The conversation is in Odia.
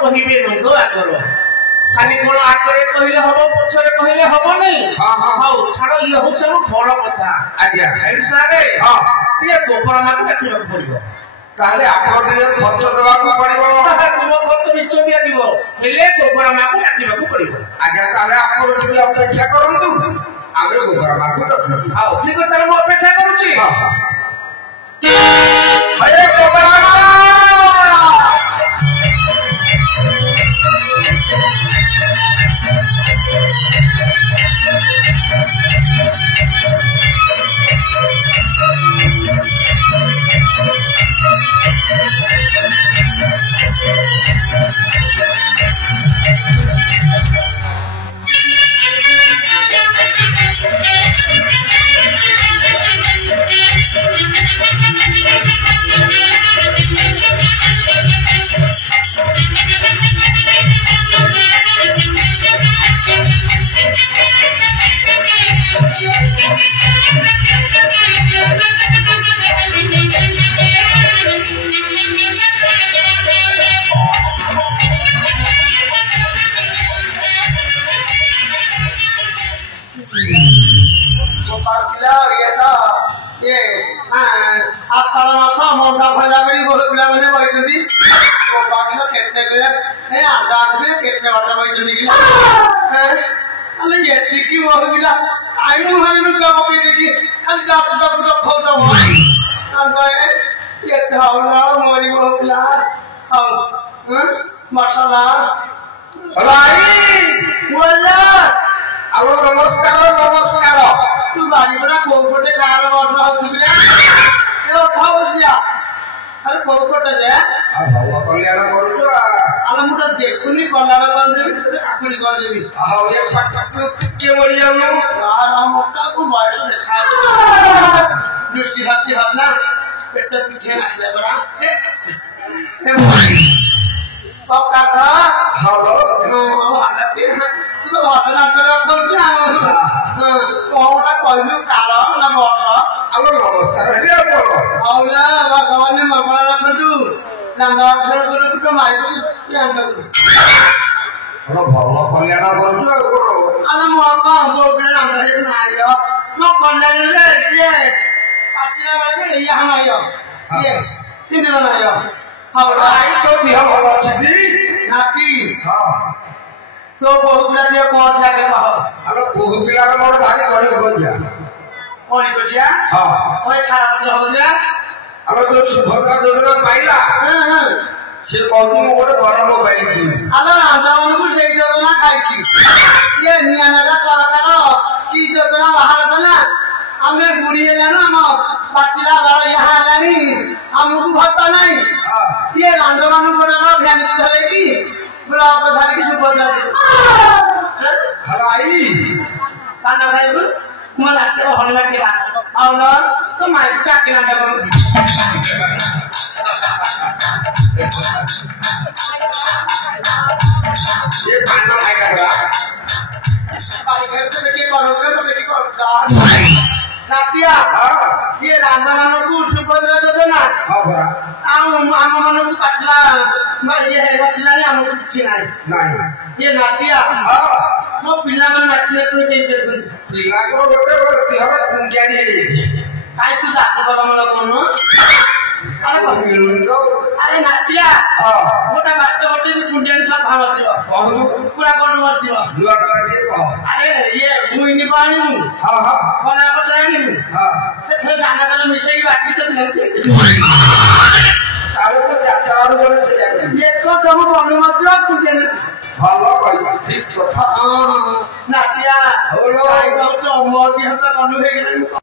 কহিবে নন্দ আগর খালি কোন আগরে কহিলে হব পছরে কহিলে হব নাই হও ছাড়ো ইয়ে হচ্ছে বড় কথা আজ্ঞা এই সারে ইয়ে গোবর আমাকে ডাকিବାକୁ পড়িব তাহলে আপনার ଟିକେ ଖର୍ଚ୍ଚ ଦେବାକୁ ପଡିବ ତୁମ ଖର୍ଚ୍ଚ ନିଶ୍ଚୟ ଦିଆଯିବ ହେଲେ ଗୋବର ମାକୁ ଡାକିବାକୁ ପଡିବ ଆଜ୍ଞା ତାହେଲେ ଆପଣ ଟିକେ ଅପେକ୍ଷା କରନ୍ତୁ ଆମେ ଗୋବର ମାକୁ ଡାକିବୁ ହଉ ଠିକ ଅଛି ମୁଁ ଅପେକ୍ଷା କରୁଛି ହେ ଗୋବର ମା ନମସ୍କାର ନମସ୍କାର ତୁ ବାରିପଡ଼ା କୋଉ ପଟେ କାହାର ବର୍ଷ ହଉଥିଲା ଆରେ କୋଉ ପଟେ ଯେ ଭଲ କଲ୍ୟାଣ କରୁଛ ଆମେ ମୁଁ ତ ଦେଖୁନି କଲାର କରିଦେବି କାକୁଡି କରିଦେବି ଆଉ ଏ ପାଟକୁ ଟିକେ ବଳି ଯାଉନ ମୋଟାକୁ ବୟସ ଦେଖା ଦୃଷ୍ଟି ଶକ୍ତି ହଲା ପେଟ ପିଛେ ନାଚିଲା ପରା କହିଲୁ କାଳ ନା ବର୍ଷ ଆଉ ନମସ୍କାର ହେଲେ ହଉଲା ଭଗବାନ ମଙ୍ଗଳ ରଖନ୍ତୁ ଦାଣ୍ଡ ମାରିବୁ ଭଲ କଲ୍ୟାଣ କରୁଛୁ ଆଉ କଣ ମୋ କଣ ମୋ ପିଲା ନାଇଲ ମୋ କଲ୍ୟାଣରେ କିଏ ପାଚିଲା ବେଳେ ଇଏ ନାଇଲ କିଏ ତିନି ଜଣ ନାଇଲ ହଉ ତୋ ଦେହ ଭଲ ଅଛି ନାତି ତୋ ବୋହୁ ପିଲା ଟିକେ କଣ ଛାକେ କହ ଆଲୋ ବୋହୁ ପିଲାର ମୋର ଭାରି ଧରି ହବଯା କଣ କରିଆ କଣ ଛାଡ ହବ ଯା ଆଲୋ ଯୋଉ ସୁଭଦ୍ରା ଯୋଜନା ପାଇଲା ସେ କହୁଛି ମୁଁ ଗୋଟେ ବଡ ମୋବାଇଲ କିଣିବି ଆଲୋ ରାଜାମାନଙ୍କୁ ସେଇ ଯୋଜନା ଖାଇଛି ଇଏ ନିଆଁ ନେଲା ସରକାର କି ଯୋଜନା ବାହାର କଲା ଆମେ ବୁଢୀ ହେଲାଣି ଆମ ପାଚିଲା ବେଳ ଏହା ହେଲାଣି ଆମକୁ ଭତ୍ତା ନାହିଁ ଇଏ ରାଣ୍ଡ ମାନଙ୍କୁ ଗୋଟେ ଭ୍ୟାନିଟି ଧରେଇକି ବ୍ଲକ ଧରିକି ସୁଭଦ୍ରା ହ୍ୟାଲୋ ଆଇ କାଣ୍ଡ ଖାଇବୁ ମୋ ନାଚରେ ଭଲ ଲାଗିଲା ଆଉ ନ ତୋ ମାଇକୁ କାଟି ନାଟ କରୁଛି ये पाना खाएगा नातिया ये राजा मानू सुभद्रा योजना आम मानू पाटला ये आमको किसी ना ये नातिया मो पिला नाटिया पिला को गोटे कुंडिया काय तू दात बड़ा मन कौन अरे नाटिया गोटा बात गोटे कुंडिया सब भाव पूरा कौन अरे ये मुईनी पानी फला पत्र आनी से दाना दाना मिसाई बाकी तो ये तो तुम बनु मत कुंडिया ভালো কইবা ঠিক কথা নাতিয়া হলো আই তো মোদি হতা বন্ধু হয়ে গেল